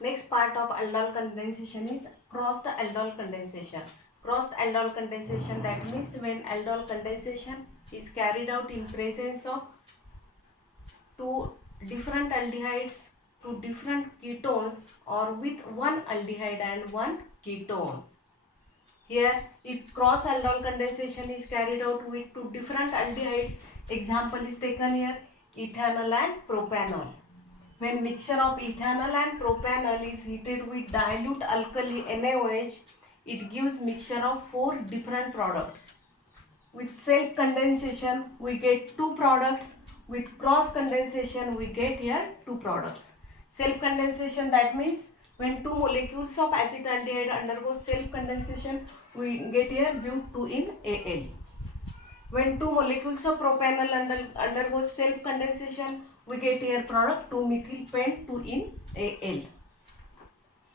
Next part of aldol condensation is crossed aldol condensation. Crossed aldol condensation, that means when aldol condensation is carried out in presence of two different aldehydes, two different ketones, or with one aldehyde and one ketone. Here, if cross aldol condensation is carried out with two different aldehydes, example is taken here, ethanol and propanol. When mixture of ethanol and propanol is heated with dilute alkali NaOH, it gives mixture of 4 different products. With self condensation, we get 2 products. With cross condensation, we get here 2 products. Self condensation, that means when 2 molecules of acetaldehyde undergo self condensation, we get here but2 in Al. When 2 molecules of propanol undergo self condensation, we get here product 2-methyl pent 2 in Al.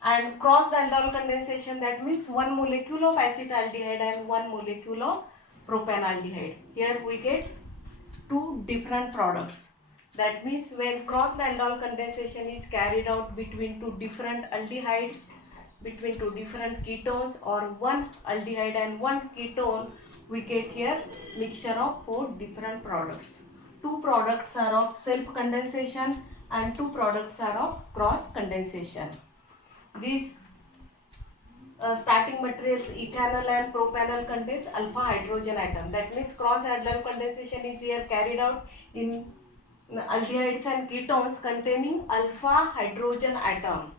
And crossed aldol condensation, that means 1 molecule of acetaldehyde and 1 molecule of propanaldehyde. Here we get 2 different products. That means when crossed aldol condensation is carried out between 2 different aldehydes, between 2 different ketones, or 1 aldehyde and 1 ketone, we get here mixture of 4 different products. 2 products are of self condensation and 2 products are of cross condensation. These starting materials ethanol and propanol contains alpha hydrogen atom. That means cross aldol condensation is here carried out in aldehydes and ketones containing alpha hydrogen atom.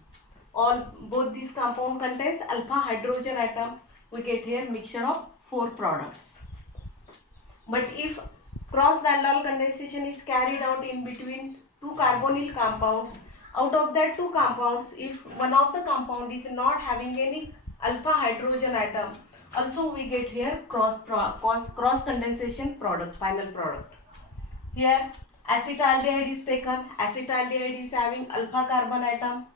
Both these compound contains alpha hydrogen atom. We get here mixture of 4 products. But if cross aldol condensation is carried out in between 2 carbonyl compounds, out of that 2 compounds, if one of the compound is not having any alpha hydrogen atom, also we get here cross condensation product, final product. Here acetaldehyde is taken. Acetaldehyde is having alpha carbon atom,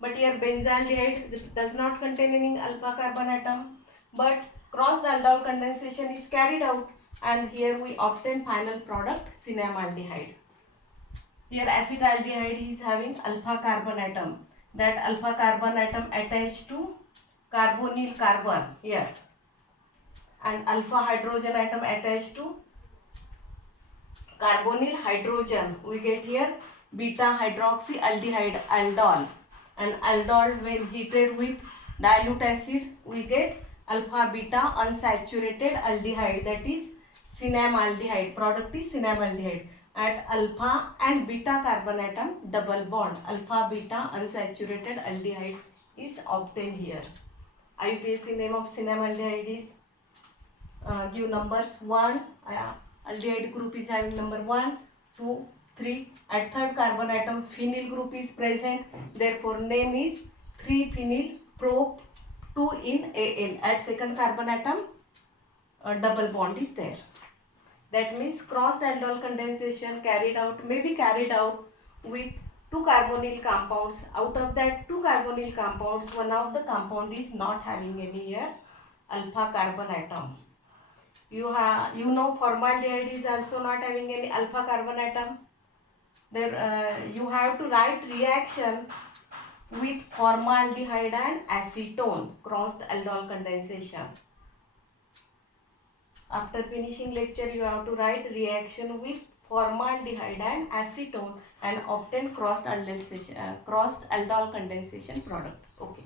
but here benzaldehyde does not contain any alpha carbon atom. But cross aldol condensation is carried out, and here we obtain final product cinnamaldehyde. Here acetaldehyde is having alpha carbon atom. That alpha carbon atom attached to carbonyl carbon here, and alpha hydrogen atom attached to carbonyl hydrogen. We get here beta hydroxyaldehyde aldol, and aldol when heated with dilute acid, we get alpha beta unsaturated aldehyde, that is cinnamaldehyde. Product is cinnamaldehyde. At alpha and beta carbon atom double bond, alpha beta unsaturated aldehyde is obtained here. IUPAC name of cinnamaldehyde is give numbers 1. Aldehyde group is having number 1, 2, 3. At third carbon atom phenyl group is present. Therefore name is 3-phenyl prop 2 in Al. At second carbon atom double bond is there. That means crossed aldol condensation may be carried out with 2 carbonyl compounds. Out of that 2 carbonyl compounds, one of the compound is not having any here alpha carbon atom. You know formaldehyde is also not having any alpha carbon atom. There you have to write reaction with formaldehyde and acetone, crossed aldol condensation. After finishing lecture, you have to write reaction with formaldehyde and acetone and obtain crossed aldol condensation product. Okay.